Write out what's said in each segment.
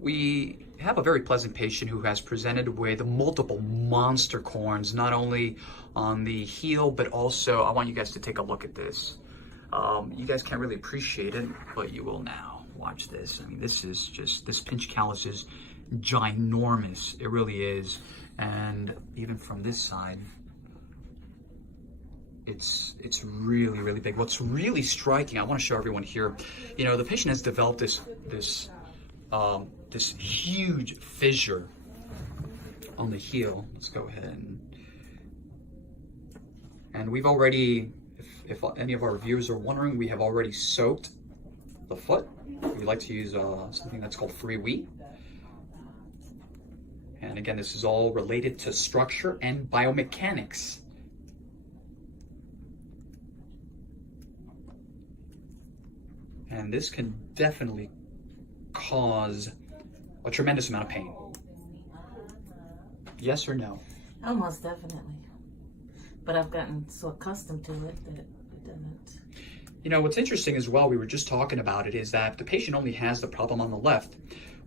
We have a very pleasant patient who has presented with multiple monster corns, not only on the heel, but also, I want you guys to take a look at this. You guys can't really appreciate it, but you will now. Watch this. I mean, this pinch callus is ginormous. It really is. And even from this side, it's really, really big. What's really striking, I want to show everyone here, you know, the patient has developed this huge fissure on the heel. Let's go ahead and we've already, if any of our viewers are wondering, we have already soaked the foot. We like to use something that's called free wheat. And again, this is all related to structure and biomechanics. And this can definitely cause a tremendous amount of pain. Yes or no? Almost definitely. But I've gotten so accustomed to it that it doesn't. You know, what's interesting as well, we were just talking about it, is that the patient only has the problem on the left,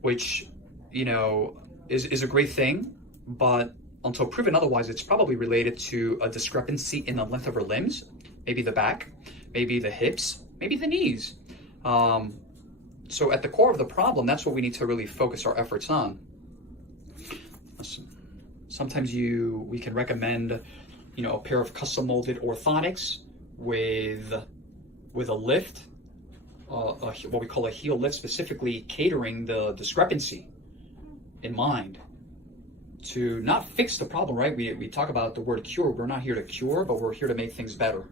which, you know, is a great thing, but until proven otherwise, it's probably related to a discrepancy in the length of her limbs, maybe the back, maybe the hips, maybe the knees. So at the core of the problem, that's what we need to really focus our efforts on. Sometimes we can recommend, you know, a pair of custom molded orthotics with a lift, what we call a heel lift, specifically catering the discrepancy in mind to not fix the problem, right? We talk about the word cure. We're not here to cure, but we're here to make things better.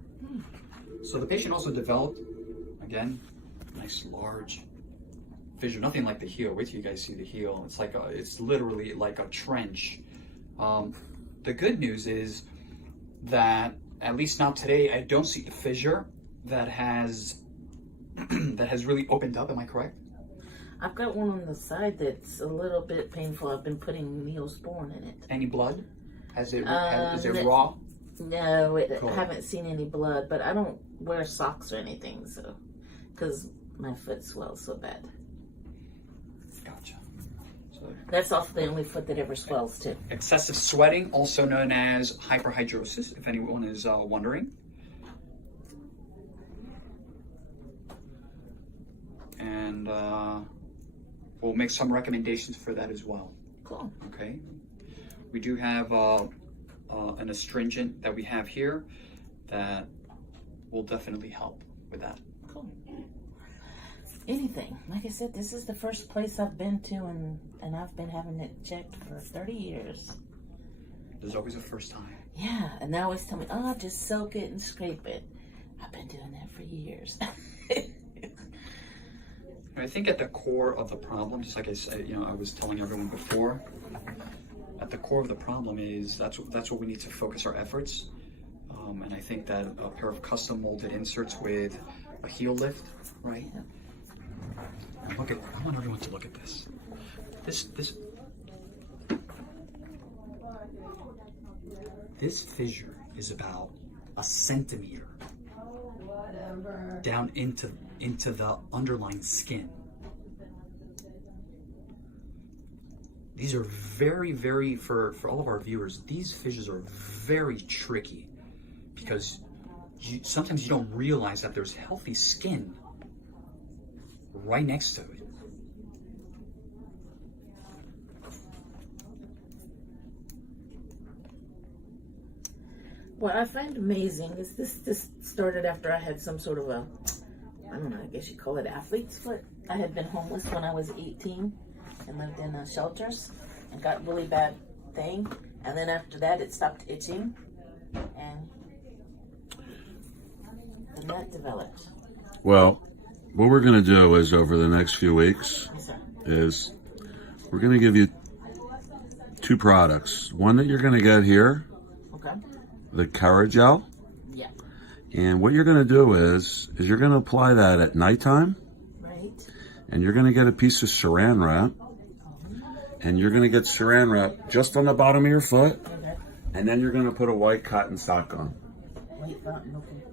So the patient also developed, again, nice large fissure, nothing like the heel. Wait till you guys see the heel. It's literally like a trench. The good news is that, at least not today, I don't see the fissure that has really opened up. Am I correct? I've got one on the side that's a little bit painful. I've been putting Neosporin in it. Any blood? Is it raw? No, Cool. I haven't seen any blood, but I don't wear socks or anything, so, because my foot swells so bad. Gotcha. So, That's also the only foot that ever swells too. excessive sweating, also known as hyperhidrosis, if anyone is wondering. And we'll make some recommendations for that as well. Cool. Okay. We do have an astringent that we have here that will definitely help with that. Cool. Anything. Like I said, this is the first place I've been to, and I've been having it checked for 30 years. There's always a first time. Yeah, and they always tell me, oh, just soak it and scrape it. I've been doing that for years. I think at the core of the problem, just like I said, you know, I was telling everyone before, at the core of the problem is that's what we need to focus our efforts. And I think that a pair of custom molded inserts with a heel lift, right? Yeah. And I want everyone to look at this. This fissure is about a centimeter down into the underlying skin. These are very, very, for all of our viewers, these fissures are very tricky because sometimes you don't realize that there's healthy skin right next to it. What I find amazing is this started after I had some sort of a, I don't know, I guess you call it athlete's foot. I had been homeless when I was 18 and lived in shelters and got really bad thing. And then after that, it stopped itching and that developed. Well, what we're going to do is over the next few weeks is we're going to give you two products. One that you're going to get here. Okay. The Caragel. Yeah. And what you're going to do is you're going to apply that at nighttime. Right. And you're going to get a piece of saran wrap. And you're going to get saran wrap just on the bottom of your foot. Okay. And then you're going to put a white cotton sock on. White cotton, okay.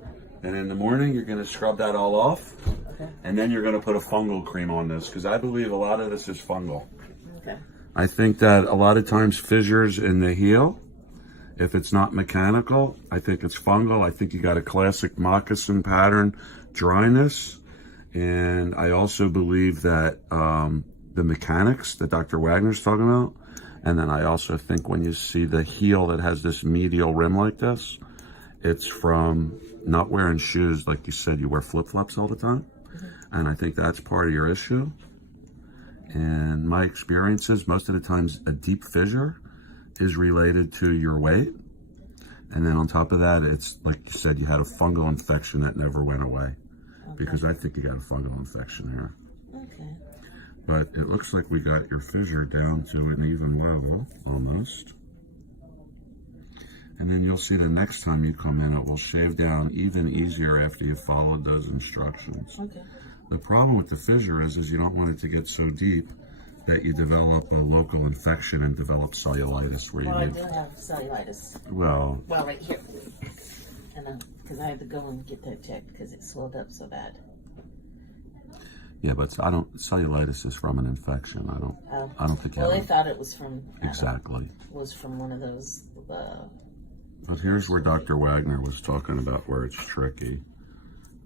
And in the morning, you're going to scrub that all off. Okay. And then you're going to put a fungal cream on this, because I believe a lot of this is fungal. Okay. I think that a lot of times fissures in the heel, if it's not mechanical, I think it's fungal. I think you got a classic moccasin pattern dryness. And I also believe that the mechanics that Dr. Wagner's talking about. And then I also think when you see the heel that has this medial rim like this, it's from not wearing shoes. Like you said, you wear flip-flops all the time. And I think that's part of your issue. And my experience is most of the times a deep fissure is related to your weight. And then on top of that, it's like you said, you had a fungal infection that never went away. Okay. Because I think you got a fungal infection here. Okay. But it looks like we got your fissure down to an even level, almost. And then you'll see the next time you come in, it will shave down even easier after you followed those instructions. Okay. The problem with the fissure is you don't want it to get so deep that you develop a local infection and develop cellulitis. Where Well, you I need, do have cellulitis. well, Right here. And because I had to go and get that checked because it swelled up so bad. yeah, but cellulitis is from an infection. I don't think you Well, have they it. thought it was from Exactly. was from one of those. But here's where Dr. Wagner was talking about where it's tricky.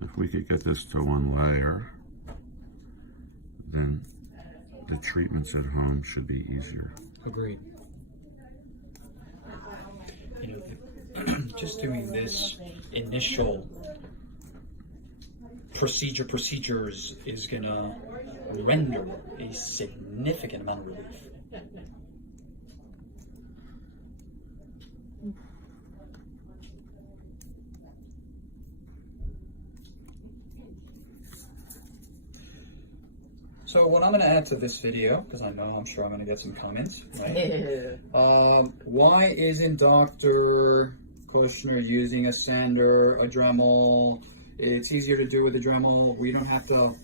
If we could get this to one layer, then the treatments at home should be easier. Agreed. You know, just doing this initial procedures is gonna render a significant amount of relief. So what I'm going to add to this video, because I'm sure I'm going to get some comments, right? Why isn't Dr. Kushner using a sander, a Dremel? It's easier to do with a Dremel. We don't have to,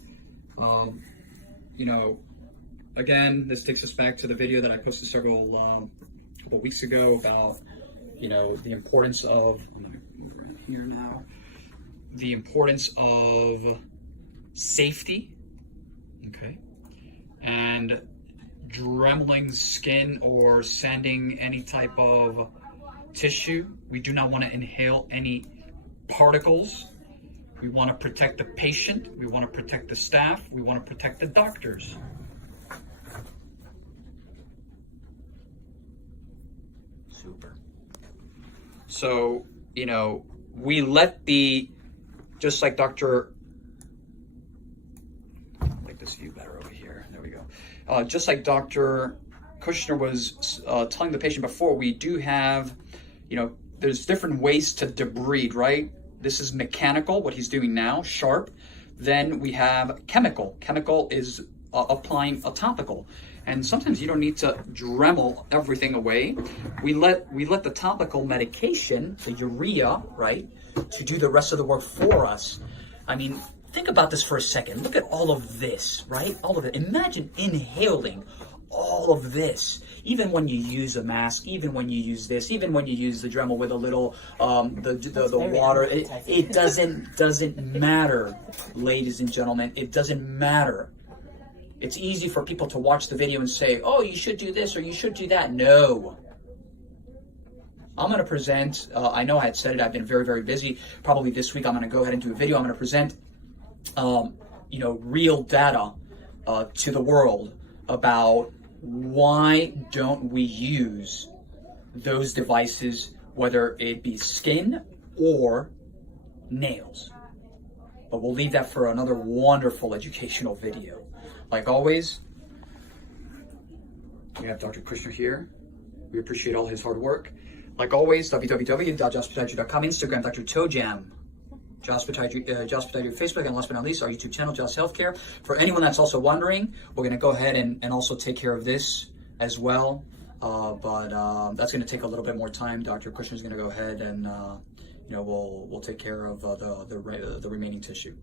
you know, again, this takes us back to the video that I posted couple weeks ago about, you know, the importance of, I'm going to move right here now, the importance of safety. Okay, and dremeling skin or sanding any type of tissue. We do not want to inhale any particles. We want to protect the patient. We want to protect the staff. We want to protect the doctors. Super. So, you know, we let just like Dr. This view better over here. There we go. Just like Dr. Kushner was telling the patient before, we do have, you know, there's different ways to debride, right? This is mechanical, what he's doing now, sharp. Then we have chemical. Chemical is applying a topical. And sometimes you don't need to Dremel everything away. We let the topical medication, the urea, right, to do the rest of the work for us. I mean, think about this for a second. Look at all of this, right? All of it. Imagine inhaling all of this. Even when you use a mask, even when you use this, even when you use the Dremel with a little the water, it doesn't matter, ladies and gentlemen. It doesn't matter. It's easy for people to watch the video and say, "Oh, you should do this or you should do that." No. I'm going to present. I know I had said it. I've been very, very busy. Probably this week I'm going to go ahead and do a video. I'm going to present, you know, real data to the world about why don't we use those devices, whether it be skin or nails. But we'll leave that for another wonderful educational video. Like always, we have Dr. Kushner here. We appreciate all his hard work. Like always, www.jospodiatry.com, Instagram, Dr. Tojam, Joss Podiatry, Facebook, and last but not least, our YouTube channel, Joss Healthcare. For anyone that's also wondering, we're going to go ahead and also take care of this as well. But that's going to take a little bit more time. Dr. Kushner is going to go ahead and, you know, we'll take care of the remaining tissue.